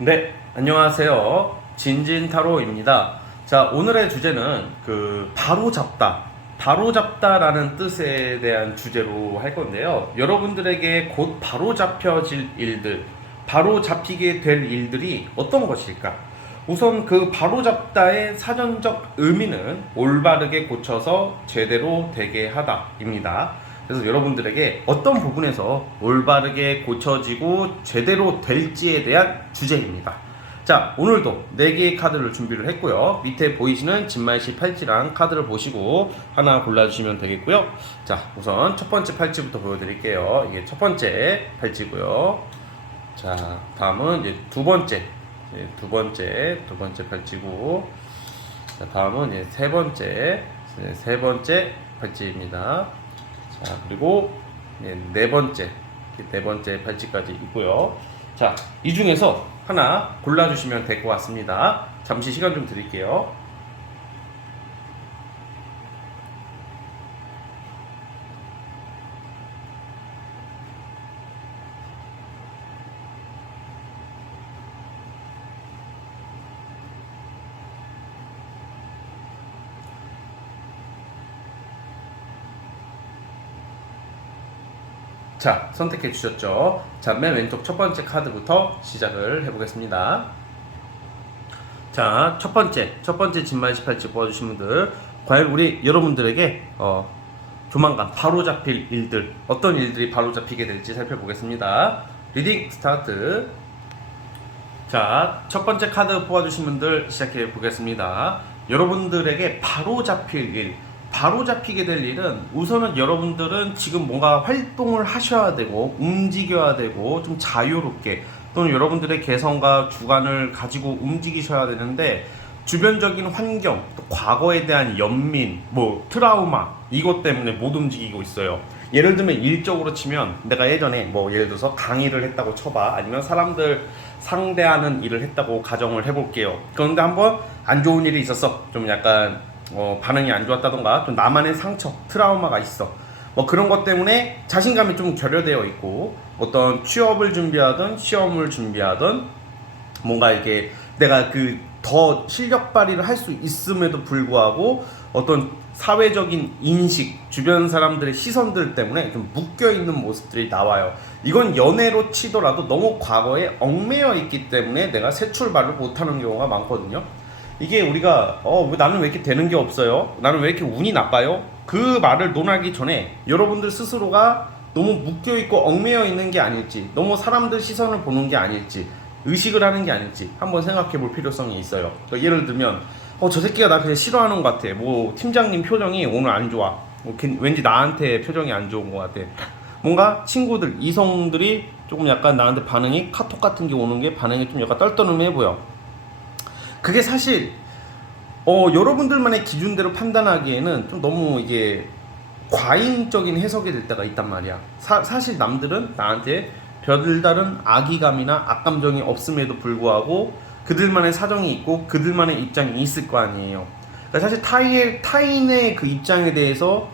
네, 안녕하세요. 진진타로입니다. 자, 오늘의 주제는 바로잡다라는 뜻에 대한 주제로 할 건데요. 여러분들에게 곧 바로잡혀질 일들, 바로잡히게 될 일들이 어떤 것일까? 우선 그 바로잡다의 사전적 의미는 올바르게 고쳐서 제대로 되게 하다입니다. 그래서 여러분들에게 어떤 부분에서 올바르게 고쳐지고 제대로 될지에 대한 주제입니다. 자, 오늘도 4개의 카드를 준비를 했고요. 밑에 보이시는 진말씨 팔찌랑 카드를 보시고 하나 골라주시면 되겠고요. 자, 우선 첫 번째 팔찌부터 보여드릴게요. 이게 첫 번째 팔찌고요. 자, 다음은 이제 두 번째 팔찌고, 자, 다음은 이제 세 번째 팔찌입니다. 자, 그리고 네 번째 팔찌까지 있고요. 자, 이 중에서 하나 골라주시면 될 것 같습니다. 잠시 시간 좀 드릴게요. 자, 선택해 주셨죠? 자, 맨 왼쪽 첫 번째 카드부터 시작을 해보겠습니다. 자, 첫 번째 진말씨 팔찌 뽑아주신 분들, 과연 여러분들에게 조만간 바로잡힐 일들, 어떤 일들이 바로잡히게 될지 살펴보겠습니다. 리딩 스타트. 자, 첫 번째 카드 뽑아주신 분들 시작해 보겠습니다. 여러분들에게 바로잡힐 일, 바로잡히게 될 일은, 우선은 여러분들은 지금 뭔가 활동을 하셔야 되고 움직여야 되고 좀 자유롭게, 또는 여러분들의 개성과 주관을 가지고 움직이셔야 되는데, 주변적인 환경, 또 과거에 대한 연민, 트라우마, 이것 때문에 못 움직이고 있어요. 예를 들면 일적으로 치면, 내가 예전에 예를 들어서 강의를 했다고 쳐봐, 아니면 사람들 상대하는 일을 했다고 가정을 해볼게요. 그런데 한번 안 좋은 일이 있었어. 좀 약간 반응이 안 좋았다던가, 또 나만의 상처, 트라우마가 있어. 그런 것 때문에 자신감이 좀 결여되어 있고, 어떤 취업을 준비하든 시험을 준비하든 뭔가 이게 내가 더 실력 발휘를 할 수 있음에도 불구하고 어떤 사회적인 인식, 주변 사람들의 시선들 때문에 좀 묶여있는 모습들이 나와요. 이건 연애로 치더라도 너무 과거에 얽매여 있기 때문에 내가 새 출발을 못하는 경우가 많거든요. 이게 우리가 나는 왜 이렇게 되는 게 없어요? 나는 왜 이렇게 운이 나빠요? 그 말을 논하기 전에 여러분들 스스로가 너무 묶여있고 얽매여 있는 게 아닐지, 너무 사람들 시선을 보는 게 아닐지, 의식을 하는 게 아닐지 한번 생각해 볼 필요성이 있어요. 예를 들면 저 새끼가 나 그냥 싫어하는 것 같아. 팀장님 표정이 오늘 안 좋아. 왠지 나한테 표정이 안 좋은 것 같아. 뭔가 친구들, 이성들이 조금 약간 나한테 반응이, 카톡 같은 게 오는 게 반응이 좀 약간 떨떠름해 보여. 그게 사실 여러분들만의 기준대로 판단하기에는 좀 너무 이게 과잉적인 해석이 될 때가 있단 말이야. 사실 남들은 나한테 별다른 악의감이나 악감정이 없음에도 불구하고 그들만의 사정이 있고 그들만의 입장이 있을 거 아니에요. 그러니까 사실 타인의 그 입장에 대해서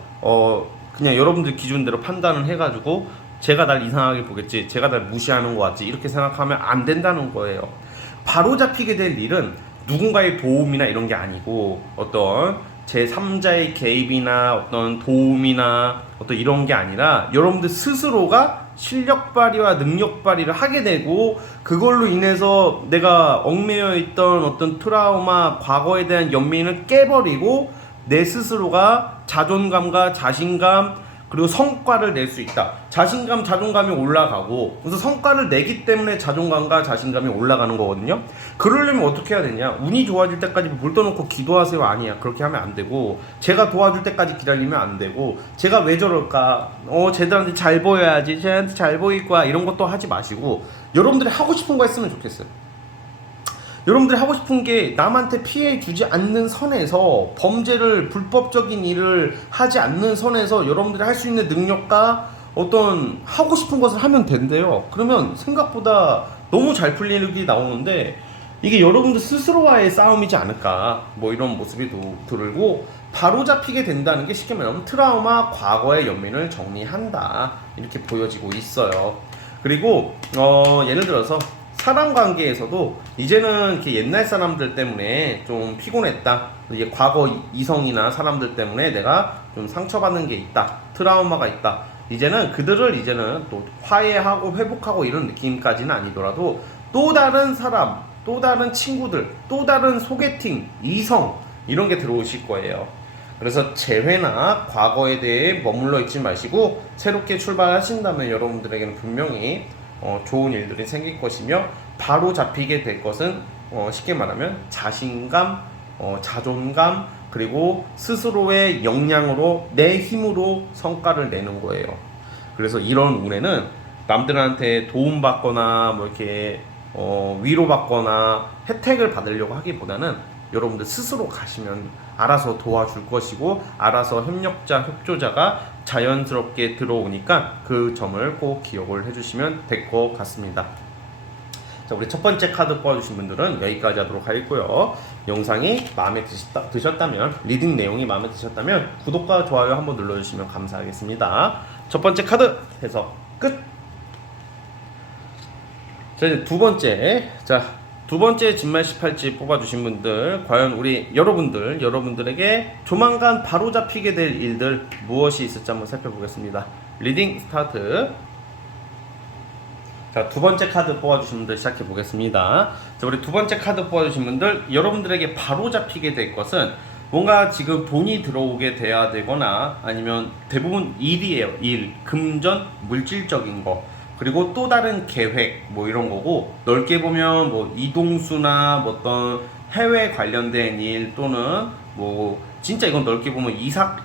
그냥 여러분들 기준대로 판단을 해가지고 제가 날 이상하게 보겠지, 제가 날 무시하는 것 같지, 이렇게 생각하면 안 된다는 거예요. 바로잡히게 될 일은 누군가의 도움이나 이런 게 아니고, 어떤 제3자의 개입이나 어떤 도움이나 어떤 이런 게 아니라, 여러분들 스스로가 실력 발휘와 능력 발휘를 하게 되고, 그걸로 인해서 내가 얽매여 있던 어떤 트라우마, 과거에 대한 연민을 깨버리고 내 스스로가 자존감과 자신감, 그리고 성과를 낼 수 있다. 자신감, 자존감이 올라가고, 그래서 성과를 내기 때문에 자존감과 자신감이 올라가는 거거든요. 그러려면 어떻게 해야 되냐? 운이 좋아질 때까지 물 떠놓고 기도하세요? 아니야. 그렇게 하면 안 되고, 제가 도와줄 때까지 기다리면 안 되고, 제가 왜 저럴까? 쟤들한테 잘 보여야지, 쟤한테 잘 보일 거야, 이런 것도 하지 마시고, 여러분들이 하고 싶은 거 했으면 좋겠어요. 여러분들이 하고 싶은 게 남한테 피해 주지 않는 선에서, 범죄를, 불법적인 일을 하지 않는 선에서 여러분들이 할 수 있는 능력과 어떤 하고 싶은 것을 하면 된대요. 그러면 생각보다 너무 잘 풀리는 일이 나오는데, 이게 여러분들 스스로와의 싸움이지 않을까, 이런 모습이 들고, 바로잡히게 된다는 게 쉽게 말하면 트라우마, 과거의 연민을 정리한다, 이렇게 보여지고 있어요. 그리고 예를 들어서 사람 관계에서도 이제는 이렇게 옛날 사람들 때문에 좀 피곤했다. 이게 과거 이성이나 사람들 때문에 내가 좀 상처받는 게 있다. 트라우마가 있다. 이제는 그들을 이제는 또 화해하고 회복하고 이런 느낌까지는 아니더라도 또 다른 사람, 또 다른 친구들, 또 다른 소개팅, 이성 이런 게 들어오실 거예요. 그래서 재회나 과거에 대해 머물러 있지 마시고 새롭게 출발하신다면 여러분들에게는 분명히 좋은 일들이 생길 것이며 바로 잡히게 될 것은 쉽게 말하면 자신감, 자존감 그리고 스스로의 역량으로 내 힘으로 성과를 내는 거예요. 그래서 이런 운에는 남들한테 도움받거나 뭐 이렇게 위로받거나 혜택을 받으려고 하기보다는 여러분들 스스로 가시면 알아서 도와줄 것이고 알아서 협력자, 협조자가 자연스럽게 들어오니까 그 점을 꼭 기억을 해주시면 될 것 같습니다. 자, 우리 첫 번째 카드 뽑아주신 분들은 여기까지 하도록 하겠고요. 영상이 마음에 드셨다면, 리딩 내용이 마음에 드셨다면 구독과 좋아요 한번 눌러주시면 감사하겠습니다. 첫 번째 카드 해서 끝! 자, 이제 두 번째 진말 18지 뽑아주신 분들, 과연 우리 여러분들에게 조만간 바로 잡히게 될 일들 무엇이 있을지 한번 살펴보겠습니다. 리딩 스타트. 자, 두 번째 카드 뽑아주신 분들 시작해 보겠습니다. 자, 우리 두 번째 카드 뽑아주신 분들, 여러분들에게 바로 잡히게 될 것은 뭔가 지금 돈이 들어오게 돼야 되거나 아니면 대부분 일이에요. 일, 금전, 물질적인 거. 그리고 또 다른 계획 뭐 이런 거고, 넓게 보면 뭐 이동수나 뭐 어떤 해외 관련된 일 또는 뭐 진짜 이건 넓게 보면 이사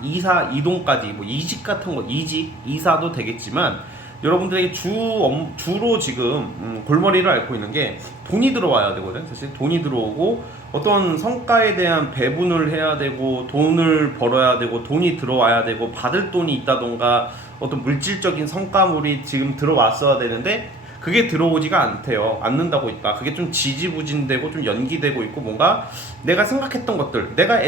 이동까지 뭐 이직 같은 거, 이사도 되겠지만 여러분들에게 주로 지금 골머리를 앓고 있는 게 돈이 들어와야 되거든. 사실 돈이 들어오고 어떤 성과에 대한 배분을 해야 되고 돈을 벌어야 되고 돈이 들어와야 되고 받을 돈이 있다던가 어떤 물질적인 성과물이 지금 들어왔어야 되는데 그게 들어오지가 않는다고 있다. 그게 좀 지지부진되고 좀 연기되고 있고 뭔가 내가 생각했던 것들, 내가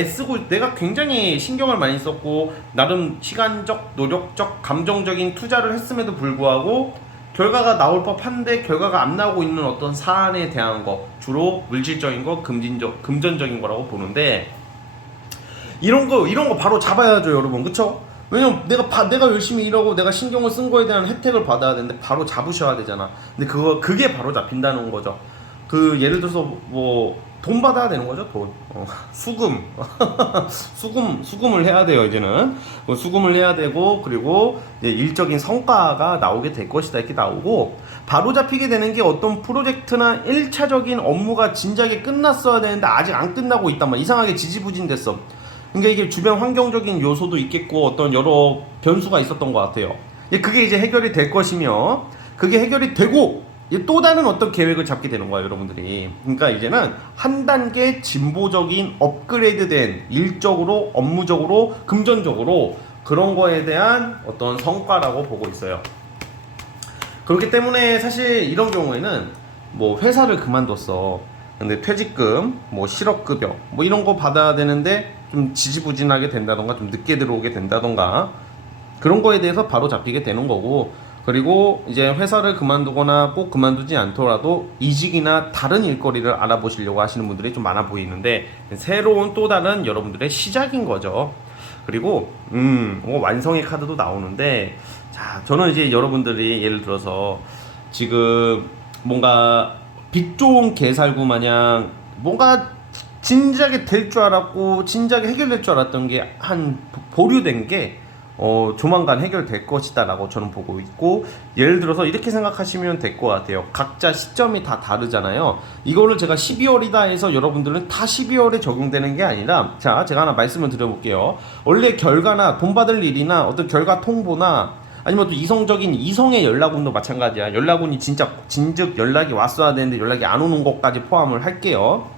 굉장히 신경을 많이 썼고 나름 시간적, 노력적, 감정적인 투자를 했음에도 불구하고 결과가 나올 법한데 결과가 안 나오고 있는 어떤 사안에 대한 거, 주로 물질적인 거, 금전적인 거라고 보는데 이런 거 바로 잡아야죠, 여러분. 그쵸? 왜냐면 내가 열심히 일하고 내가 신경을 쓴 거에 대한 혜택을 받아야 되는데 바로 잡으셔야 되잖아. 근데 그게 바로 잡힌다는 거죠. 그 예를 들어서 뭐 돈 받아야 되는 거죠. 돈. 수금을 해야 돼요. 이제는 수금을 해야 되고 그리고 이제 일적인 성과가 나오게 될 것이다 이렇게 나오고 바로 잡히게 되는 게 어떤 프로젝트나 1차적인 업무가 진작에 끝났어야 되는데 아직 안 끝나고 있단 말이야. 이상하게 지지부진됐어. 그러니까 이게 주변 환경적인 요소도 있겠고 어떤 여러 변수가 있었던 것 같아요. 그게 이제 해결이 될 것이며 그게 해결이 되고 또 다른 어떤 계획을 잡게 되는 거예요, 여러분들이. 그러니까 이제는 한 단계 진보적인 업그레이드된 일적으로, 업무적으로, 금전적으로 그런 거에 대한 어떤 성과라고 보고 있어요. 그렇기 때문에 사실 이런 경우에는 뭐 회사를 그만뒀어. 근데 퇴직금, 뭐 실업급여, 뭐 이런 거 받아야 되는데 좀 지지부진하게 된다던가 좀 늦게 들어오게 된다던가 그런 거에 대해서 바로 잡히게 되는 거고 그리고 이제 회사를 그만두거나 꼭 그만두지 않더라도 이직이나 다른 일거리를 알아보시려고 하시는 분들이 좀 많아 보이는데 새로운 또 다른 여러분들의 시작인 거죠. 그리고 완성의 카드도 나오는데 자, 저는 이제 여러분들이 예를 들어서 지금 뭔가 빛 좋은 개살구 마냥 뭔가 진작에 될 줄 알았고 진작에 해결될 줄 알았던 게 한 보류된 게 조만간 해결될 것이다 라고 저는 보고 있고 예를 들어서 이렇게 생각하시면 될 것 같아요. 각자 시점이 다 다르잖아요. 이거를 제가 12월이다 해서 여러분들은 다 12월에 적용되는 게 아니라 자, 제가 하나 말씀을 드려볼게요. 원래 결과나 돈 받을 일이나 어떤 결과 통보나 아니면 또 이성의 연락운도 마찬가지야. 연락운이 진즉 연락이 왔어야 되는데 연락이 안 오는 것까지 포함을 할게요.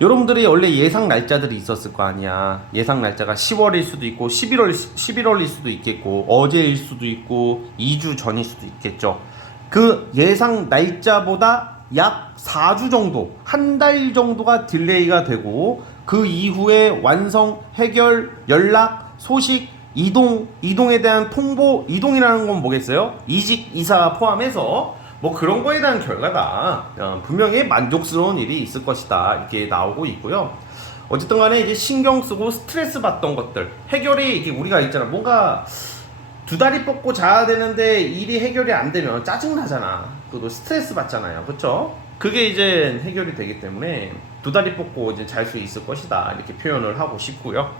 여러분들이 원래 예상 날짜들이 있었을 거 아니야. 예상 날짜가 10월일 수도 있고 11월일 수도 있겠고 어제일 수도 있고 2주 전일 수도 있겠죠. 그 예상 날짜보다 약 4주 정도, 한 달 정도가 딜레이가 되고 그 이후에 완성, 해결, 연락, 소식, 이동에 대한 통보, 이동이라는 건 뭐겠어요? 이직, 이사 포함해서 뭐 그런 거에 대한 결과가 분명히 만족스러운 일이 있을 것이다 이렇게 나오고 있고요. 어쨌든 간에 이제 신경 쓰고 스트레스 받던 것들 해결이 이게 우리가 있잖아 뭔가 두 다리 뻗고 자야 되는데 일이 해결이 안 되면 짜증 나잖아. 그것도 스트레스 받잖아요. 그렇죠? 그게 이제 해결이 되기 때문에 두 다리 뻗고 이제 잘 수 있을 것이다 이렇게 표현을 하고 싶고요.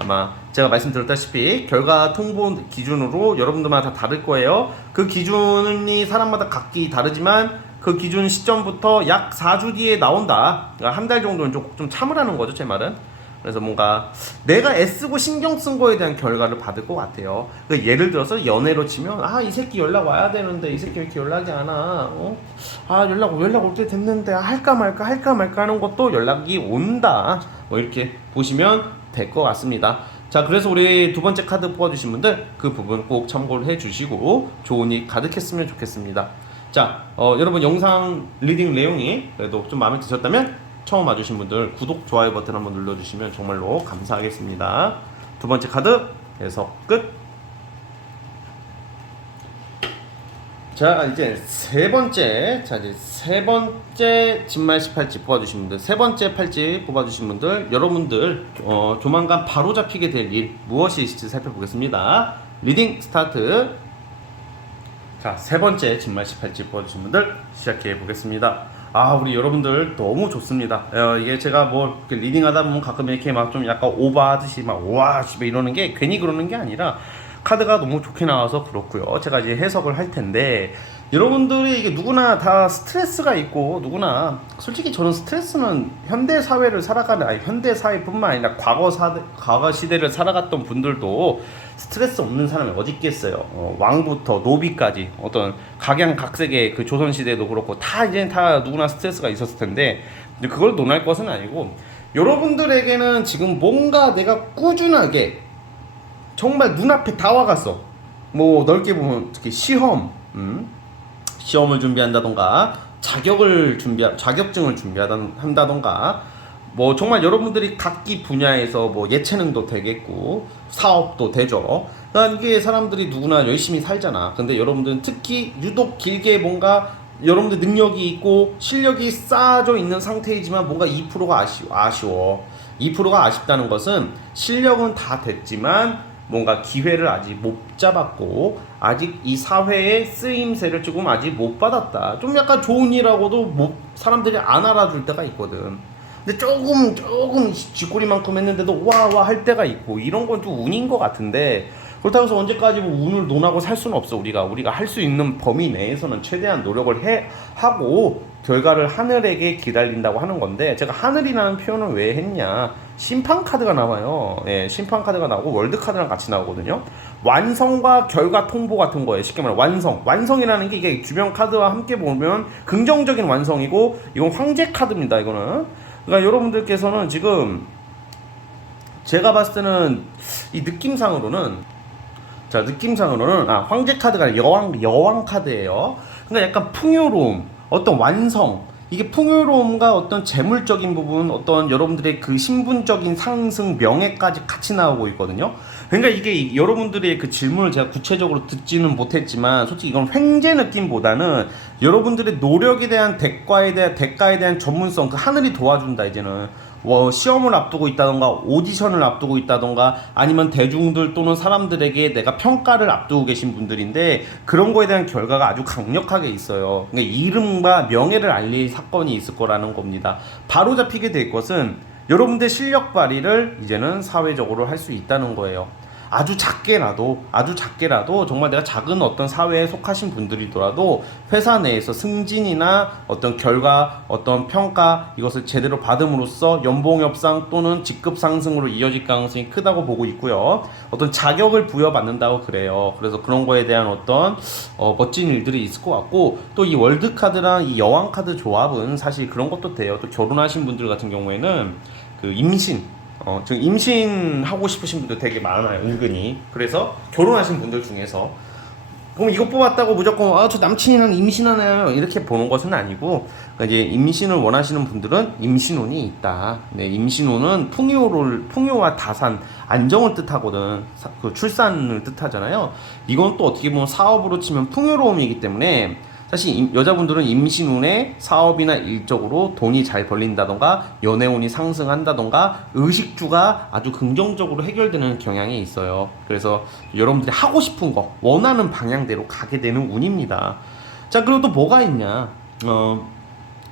아마 제가 말씀드렸다시피 결과 통보 기준으로 여러분들마다 다 다를 거예요. 그 기준이 사람마다 각기 다르지만 그 기준 시점부터 약 4주 뒤에 나온다. 그러니까 한 달 정도는 좀 참으라는 거죠, 제 말은. 그래서 뭔가 내가 애쓰고 신경 쓴 거에 대한 결과를 받을 것 같아요. 그러니까 예를 들어서 연애로 치면 이 새끼 연락 와야 되는데 이 새끼 왜 이렇게 연락이 안 와? 연락 올 때 됐는데 할까 말까 하는 것도 연락이 온다. 뭐 이렇게 보시면 될 것 같습니다. 자, 그래서 우리 두 번째 카드 뽑아주신 분들 그 부분 꼭 참고를 해주시고 좋은 일 가득했으면 좋겠습니다. 자, 여러분 영상 리딩 내용이 그래도 좀 마음에 드셨다면 처음 와주신 분들 구독, 좋아요 버튼 한번 눌러주시면 정말로 감사하겠습니다. 두 번째 카드 해석 끝. 자, 이제 세 번째 진말 18지 뽑아주신 분들, 세 번째 팔찌 뽑아주신 분들, 여러분들 조만간 바로 잡히게 될 일 무엇이 있을지 살펴보겠습니다. 리딩 스타트. 자, 세 번째 진말 18지 뽑아주신 분들 시작해 보겠습니다. 우리 여러분들 너무 좋습니다. 이게 제가 뭐 이렇게 리딩하다 보면 가끔 이렇게 막 좀 약간 오버하듯이 막 와 집에 이러는 게 괜히 그러는 게 아니라 카드가 너무 좋게 나와서 그렇고요. 제가 이제 해석을 할 텐데 여러분들이 이게 누구나 다 스트레스가 있고 누구나 솔직히 저는 스트레스는 현대 사회를 살아가는 현대 사회뿐만 아니라 과거 시대를 살아갔던 분들도 스트레스 없는 사람이 어디 있겠어요. 왕부터 노비까지 어떤 각양각색의 그 조선 시대도 그렇고 다 이제 다 누구나 스트레스가 있었을 텐데 그걸 논할 것은 아니고 여러분들에게는 지금 뭔가 내가 꾸준하게 정말 눈앞에 다 와갔어. 뭐 넓게 보면 특히 시험을 준비한다던가 자격증을 준비한다던가 뭐 정말 여러분들이 각기 분야에서 뭐 예체능도 되겠고 사업도 되죠. 그러니까 이게 사람들이 누구나 열심히 살잖아. 근데 여러분들은 특히 유독 길게 뭔가 여러분들 능력이 있고 실력이 쌓여져 있는 상태이지만 뭔가 2%가 아쉬워. 2%가 아쉽다는 것은 실력은 다 됐지만 뭔가 기회를 아직 못 잡았고 아직 이 사회의 쓰임새를 조금 아직 못 받았다. 좀 약간 좋은 일하고도 사람들이 안 알아줄 때가 있거든. 근데 조금 쥐꼬리만큼 했는데도 와 할 때가 있고 이런 건 좀 운인 것 같은데 그렇다고 해서 언제까지 뭐 운을 논하고 살 수는 없어. 우리가 할 수 있는 범위 내에서는 최대한 노력을 하고 결과를 하늘에게 기다린다고 하는 건데 제가 하늘이라는 표현을 왜 했냐, 심판 카드가 나와요. 심판 카드가 나오고 월드 카드랑 같이 나오거든요. 완성과 결과 통보 같은 거예요. 쉽게 말하면 완성이라는 게 이게 주변 카드와 함께 보면 긍정적인 완성이고 이건 황제 카드입니다. 이거는 그러니까 여러분들께서는 지금 제가 봤을 때는 이 느낌상으로는 황제 카드가 아니라 여왕 카드예요. 그러니까 약간 풍요로움, 어떤 완성, 이게 풍요로움과 어떤 재물적인 부분, 어떤 여러분들의 그 신분적인 상승, 명예까지 같이 나오고 있거든요. 그러니까 이게 여러분들의 그 질문을 제가 구체적으로 듣지는 못했지만 솔직히 이건 횡재 느낌보다는 여러분들의 노력에 대한 대가에 대한 전문성, 그 하늘이 도와준다. 이제는 시험을 앞두고 있다던가 오디션을 앞두고 있다던가 아니면 대중들 또는 사람들에게 내가 평가를 앞두고 계신 분들인데 그런 거에 대한 결과가 아주 강력하게 있어요. 그러니까 이름과 명예를 알릴 사건이 있을 거라는 겁니다. 바로 잡히게 될 것은 여러분들 실력 발휘를 이제는 사회적으로 할 수 있다는 거예요. 아주 작게라도 정말 내가 작은 어떤 사회에 속하신 분들이더라도 회사 내에서 승진이나 어떤 결과, 어떤 평가 이것을 제대로 받음으로써 연봉 협상 또는 직급 상승으로 이어질 가능성이 크다고 보고 있고요. 어떤 자격을 부여받는다고 그래요. 그래서 그런 거에 대한 어떤 멋진 일들이 있을 것 같고 또 이 월드 카드랑 이 여왕 카드 조합은 사실 그런 것도 돼요. 또 결혼하신 분들 같은 경우에는 그 지금 임신하고 싶으신 분들 되게 많아요, 은근히. 그래서 결혼하신 분들 중에서 그럼 이거 뽑았다고 무조건 저 남친이랑 임신하나요? 이렇게 보는 것은 아니고 그러니까 이제 임신을 원하시는 분들은 임신운이 있다. 임신운은 풍요와 다산, 안정을 뜻하거든. 그 출산을 뜻하잖아요. 이건 또 어떻게 보면 사업으로 치면 풍요로움이기 때문에 사실 여자분들은 임신 후에 사업이나 일적으로 돈이 잘 벌린다던가 연애운이 상승한다던가 의식주가 아주 긍정적으로 해결되는 경향이 있어요. 그래서 여러분들이 하고 싶은 거 원하는 방향대로 가게 되는 운입니다. 자, 그리고 또 뭐가 있냐,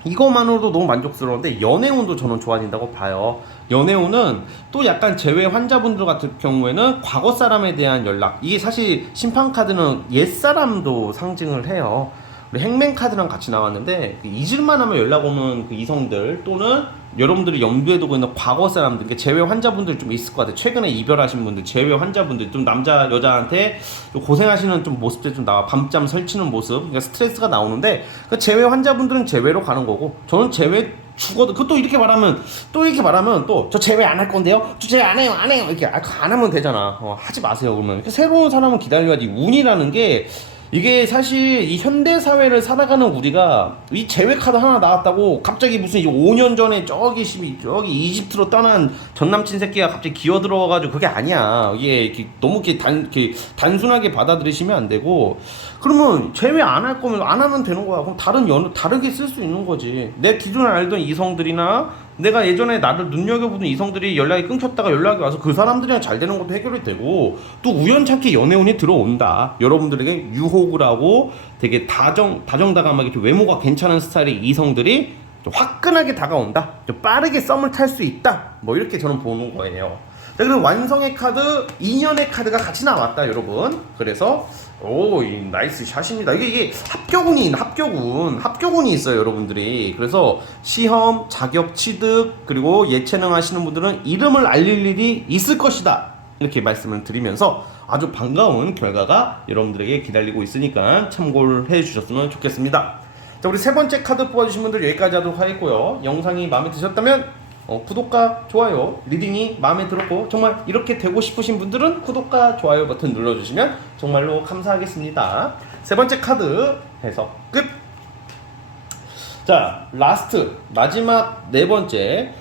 이것만으로도 너무 만족스러운데 연애운도 저는 좋아진다고 봐요. 연애운은 또 약간 제외 환자분들 같은 경우에는 과거 사람에 대한 연락, 이게 사실 심판카드는 옛사람도 상징을 해요. 우리 행맨카드랑 같이 나왔는데 잊을만 하면 연락 오는 그 이성들, 또는 여러분들이 염두에 두고 있는 과거 사람들, 그러니까 제외 환자분들 좀 있을 것 같아요. 최근에 이별하신 분들, 제외 환자분들, 좀 남자 여자한테 좀 고생하시는 좀 모습들 좀 나와. 밤잠 설치는 모습, 그러니까 스트레스가 나오는데 그 제외 환자분들은 제외로 가는 거고, 저는 제외 죽어도, 그것도 이렇게 말하면 또 저 제외 안 할 건데요? 저 제외 안 해요 이렇게 안 하면 되잖아. 하지 마세요. 그러면 새로운 사람은 기다려야지. 운이라는 게, 이게 사실 이 현대 사회를 살아가는 우리가 이 제외 카드 하나 나왔다고 갑자기 무슨 5년 전에 저기 이집트로 떠난 전 남친 새끼가 갑자기 기어 들어와가지고, 그게 아니야. 이게 너무 이렇게 단순하게 받아들이시면 안 되고, 그러면 제외 안 할 거면 안 하면 되는 거야. 그럼 다르게 쓸 수 있는 거지. 내 기존에 알던 이성들이나 내가 예전에 나를 눈여겨보던 이성들이 연락이 끊겼다가 연락이 와서 그 사람들이랑 잘 되는 것도 해결이 되고, 또 우연찮게 연애운이 들어온다. 여러분들에게 유혹을 하고 되게 다정다감하게 좀 외모가 괜찮은 스타일의 이성들이 좀 화끈하게 다가온다. 좀 빠르게 썸을 탈 수 있다. 뭐 이렇게 저는 보는 거예요. 자, 그리고 완성의 카드, 인연의 카드가 같이 나왔다, 여러분. 그래서 이 나이스 샷입니다. 이게 합격운이 있어요, 여러분들이. 그래서 시험, 자격 취득, 그리고 예체능 하시는 분들은 이름을 알릴 일이 있을 것이다, 이렇게 말씀을 드리면서 아주 반가운 결과가 여러분들에게 기다리고 있으니까 참고를 해주셨으면 좋겠습니다. 자, 우리 세 번째 카드 뽑아주신 분들 여기까지 하도록 하겠고요. 영상이 마음에 드셨다면 구독과 좋아요, 리딩이 마음에 들었고 정말 이렇게 되고 싶으신 분들은 구독과 좋아요 버튼 눌러주시면 정말로 감사하겠습니다. 세 번째 카드 해석 끝. 자, 라스트 마지막 네 번째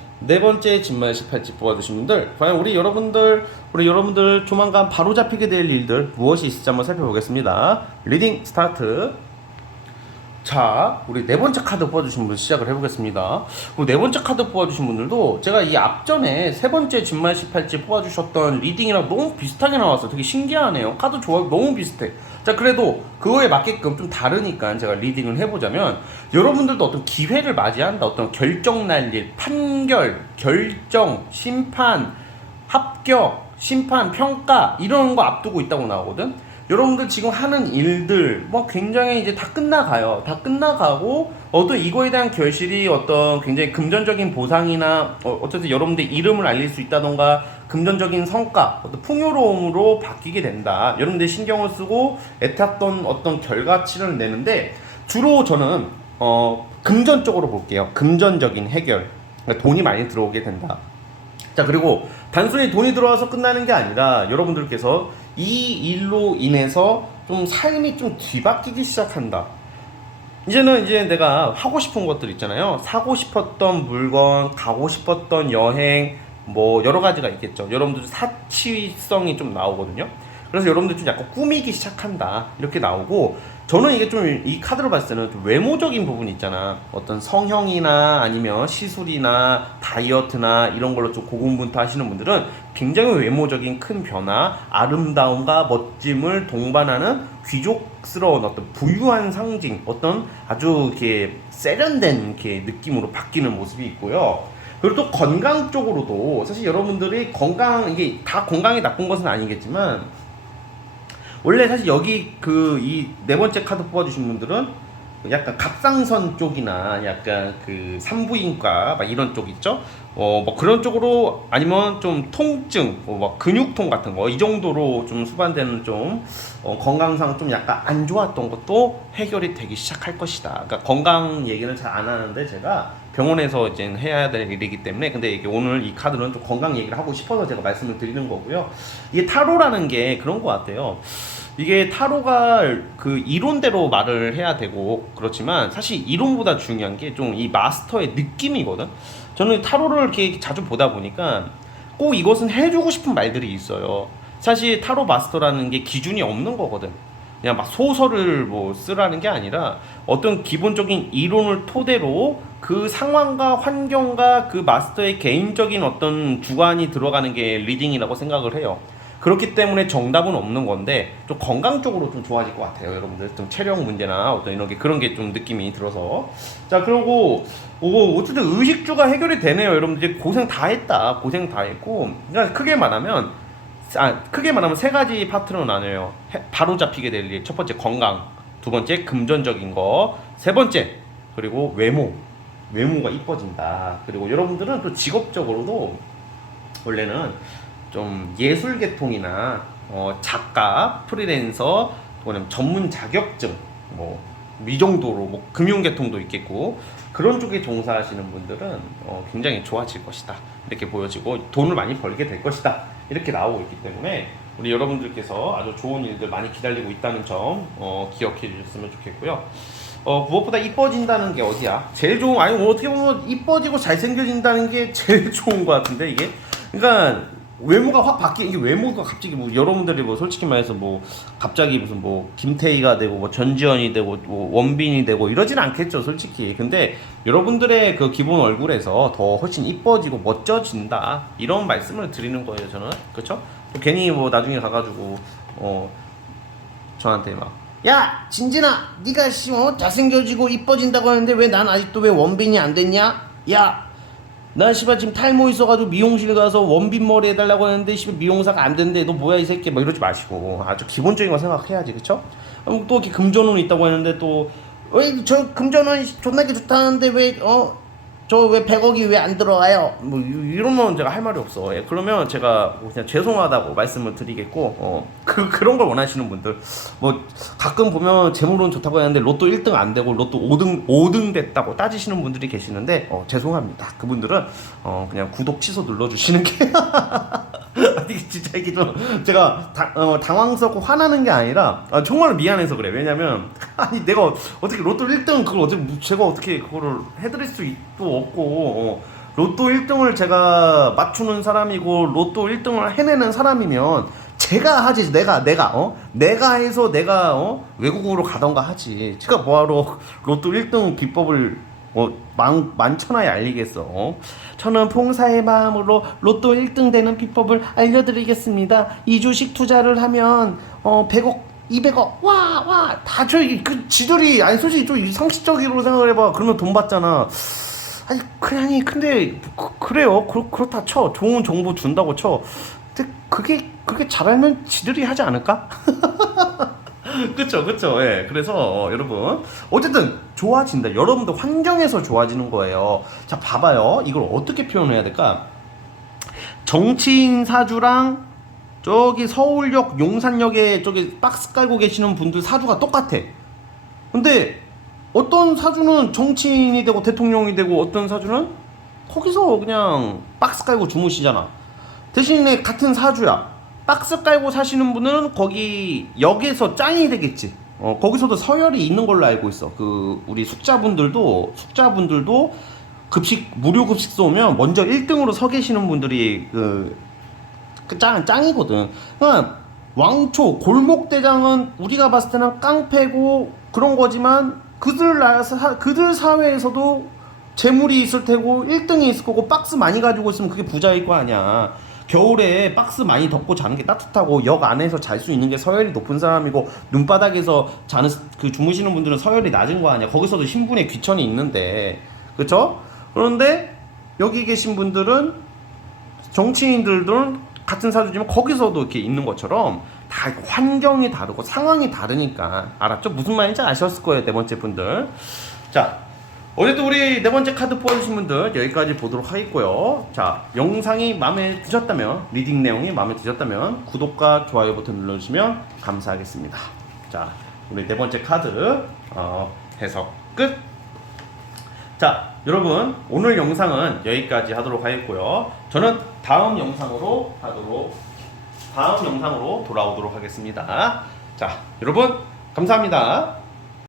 진말 18집 뽑아주신 분들, 과연 우리 여러분들 조만간 바로 잡히게 될 일들 무엇이 있을지 한번 살펴보겠습니다. 리딩 스타트. 자, 우리 네 번째 카드 뽑아주신 분들 시작을 해보겠습니다. 네 번째 카드 뽑아주신 분들도 제가 이 앞전에 세 번째 진말 18집 뽑아주셨던 리딩이랑 너무 비슷하게 나왔어요. 되게 신기하네요. 카드 조합이 너무 비슷해. 자, 그래도 그거에 맞게끔 좀 다르니까 제가 리딩을 해보자면, 여러분들도 어떤 기회를 맞이한다, 어떤 결정 날일, 판결, 결정, 심판, 합격, 심판, 평가, 이런 거 앞두고 있다고 나오거든. 여러분들 지금 하는 일들 뭐 굉장히 이제 다 끝나가고 어떤 이거에 대한 결실이 어떤 굉장히 금전적인 보상이나 어쨌든 여러분들 이름을 알릴 수 있다던가 금전적인 성과, 어떤 풍요로움으로 바뀌게 된다. 여러분들 신경을 쓰고 애탔던 어떤 결과치를 내는데, 주로 저는 금전적으로 볼게요. 금전적인 해결, 그러니까 돈이 많이 들어오게 된다. 자, 그리고 단순히 돈이 들어와서 끝나는 게 아니라 여러분들께서 이 일로 인해서 좀 삶이 좀 뒤바뀌기 시작한다. 이제는 내가 하고 싶은 것들 있잖아요. 사고 싶었던 물건, 가고 싶었던 여행, 뭐 여러 가지가 있겠죠. 여러분들 사치성이 좀 나오거든요. 그래서 여러분들 좀 약간 꾸미기 시작한다, 이렇게 나오고, 저는 이게 좀 이 카드로 봤을 때는 좀 외모적인 부분이 있잖아. 어떤 성형이나 아니면 시술이나 다이어트나 이런 걸로 좀 고군분투 하시는 분들은 굉장히 외모적인 큰 변화, 아름다움과 멋짐을 동반하는 귀족스러운 어떤 부유한 상징, 어떤 아주 이렇게 세련된 이렇게 느낌으로 바뀌는 모습이 있고요. 그리고 또 건강 쪽으로도 사실 여러분들이 이게 다 건강이 나쁜 것은 아니겠지만, 원래 사실 여기 이 네 번째 카드 뽑아주신 분들은 약간 갑상선 쪽이나 약간 그 산부인과 막 이런 쪽 있죠? 뭐 그런 쪽으로, 아니면 좀 통증, 막 근육통 같은 거, 이 정도로 좀 수반되는 좀 건강상 좀 약간 안 좋았던 것도 해결이 되기 시작할 것이다. 그러니까 건강 얘기는 잘 안 하는데 제가 병원에서 이제 해야 될 일이기 때문에, 근데 이게 오늘 이 카드는 좀 건강 얘기를 하고 싶어서 제가 말씀을 드리는 거고요. 이게 타로라는 게 그런 것 같아요. 이게 타로가 그 이론대로 말을 해야 되고 그렇지만, 사실 이론보다 중요한 게 좀 이 마스터의 느낌이거든. 저는 타로를 이렇게 자주 보다 보니까 꼭 이것은 해주고 싶은 말들이 있어요. 사실 타로 마스터라는 게 기준이 없는 거거든. 그냥 막 소설을 뭐 쓰라는 게 아니라 어떤 기본적인 이론을 토대로 그 상황과 환경과 그 마스터의 개인적인 어떤 주관이 들어가는 게 리딩이라고 생각을 해요. 그렇기 때문에 정답은 없는 건데 좀 건강 쪽으로 좀 좋아질 것 같아요. 여러분들 좀 체력 문제나 어떤 이런 게 그런 게 좀 느낌이 들어서. 자, 그리고 어쨌든 의식주가 해결이 되네요. 여러분들 고생 다 했다. 고생 다 했고, 그러니까 크게 말하면 세 가지 파트로 나뉘어요. 바로 잡히게 될 일. 첫 번째 건강, 두 번째 금전적인 거, 세 번째 그리고 외모가 이뻐진다. 그리고 여러분들은 또 직업적으로도 원래는 좀 예술 계통이나 작가, 프리랜서, 또는 전문 자격증 이 정도로 뭐 금융 계통도 있겠고 그런 쪽에 종사하시는 분들은 굉장히 좋아질 것이다. 이렇게 보여지고 돈을 많이 벌게 될 것이다. 이렇게 나오고 있기 때문에 우리 여러분들께서 아주 좋은 일들 많이 기다리고 있다는 점 기억해 주셨으면 좋겠고요. 무엇보다 이뻐진다는 게 어디야? 제일 좋은 아니 어떻게 보면 이뻐지고 잘생겨진다는 게 제일 좋은 것 같은데 이게 그러니까 외모가 확 이게 외모가 갑자기 뭐 여러분들이 뭐 솔직히 말해서 뭐 갑자기 무슨 뭐 김태희가 되고 뭐 전지현이 되고 뭐 원빈이 되고 이러진 않겠죠 솔직히. 근데 여러분들의 그 기본 얼굴에서 더 훨씬 이뻐지고 멋져진다 이런 말씀을 드리는 거예요 저는. 그렇죠? 괜히 뭐 나중에 가가지고 저한테 막 야 진진아 네가 잘생겨지고 이뻐진다고 하는데 왜 난 아직도 왜 원빈이 안 됐냐? 야 나 씨발 지금 탈모 있어가지고 미용실 가서 원빈 머리 해달라고 하는데 씨발 미용사가 안 된대. 너 뭐야 이 새끼 막 이러지 마시고 아주 기본적인 거 생각해야지. 그쵸? 또 이렇게 금전운 있다고 하는데 또 왜 저 금전운 존나게 좋다는데 왜 저 왜 100억이 왜 안 들어가요? 뭐 이러면 제가 할 말이 없어. 예, 그러면 제가 그냥 죄송하다고 말씀을 드리겠고 그런 걸 원하시는 분들 뭐 가끔 보면 재물은 좋다고 하는데 로또 1등 안 되고 로또 5등 됐다고 따지시는 분들이 계시는데 죄송합니다. 그분들은 그냥 구독 취소 눌러주시는 게 아니 진짜 이게 좀 제가 당황스럽고 화나는 게 아니라 정말 미안해서 그래. 왜냐면 아니 내가 어떻게 로또 1등 그걸 제가 어떻게 그거를 해드릴 수도 없고 로또 1등을 제가 맞추는 사람이고 로또 1등을 해내는 사람이면 제가 하지. 내가 해서 내가 외국으로 가던가 하지. 제가 뭐하러 로또 1등 비법을 만천하에 알리겠어. 저는 봉사의 마음으로 로또 1등 되는 비법을 알려드리겠습니다. 이 주식 투자를 하면 100억 200억 다 줘요. 그 지들이 아니 솔직히 좀 상식적으로 생각을 해봐. 그러면 돈 받잖아. 아니 그냥이 근데 그래요. 그렇다 쳐. 좋은 정보 준다고 쳐. 근데 그게 잘 알면 지들이 하지 않을까? 그쵸. 예. 그래서 여러분 어쨌든 좋아진다. 여러분들 환경에서 좋아지는 거예요. 자 봐봐요. 이걸 어떻게 표현해야 될까? 정치인 사주랑 저기 서울역 용산역에 저기 박스 깔고 계시는 분들 사주가 똑같아. 근데 어떤 사주는 정치인이 되고 대통령이 되고 어떤 사주는 거기서 그냥 박스 깔고 주무시잖아. 대신에 같은 사주야. 박스 깔고 사시는 분은 거기 역에서 짱이 되겠지. 거기서도 서열이 있는 걸로 알고 있어. 그 우리 숙자분들도 무료 급식 쏘면 먼저 1등으로 서 계시는 분들이 짱이거든. 그러니까 왕초 골목대장은 우리가 봤을 때는 깡패고 그런 거지만 그들 사회에서도 재물이 있을 테고 1등이 있을 거고 박스 많이 가지고 있으면 그게 부자일 거 아니야. 겨울에 박스 많이 덮고 자는 게 따뜻하고 역 안에서 잘 수 있는 게 서열이 높은 사람이고 눈바닥에서 자는 그 주무시는 분들은 서열이 낮은 거 아니야. 거기서도 신분의 귀천이 있는데 그쵸? 그런데 여기 계신 분들은 정치인들은 같은 사주지만 거기서도 이렇게 있는 것처럼 다 환경이 다르고 상황이 다르니까 알았죠? 무슨 말인지 아셨을 거예요. 네 번째 분들. 자 어제도 우리 네 번째 카드 뽑아주신 분들 여기까지 보도록 하겠고요. 자 영상이 마음에 드셨다면 리딩 내용이 마음에 드셨다면 구독과 좋아요 버튼 눌러주시면 감사하겠습니다. 자 우리 네 번째 카드 해석 끝. 자 여러분 오늘 영상은 여기까지 하도록 하겠고요. 저는 다음 영상으로 돌아오도록 하겠습니다. 자 여러분 감사합니다.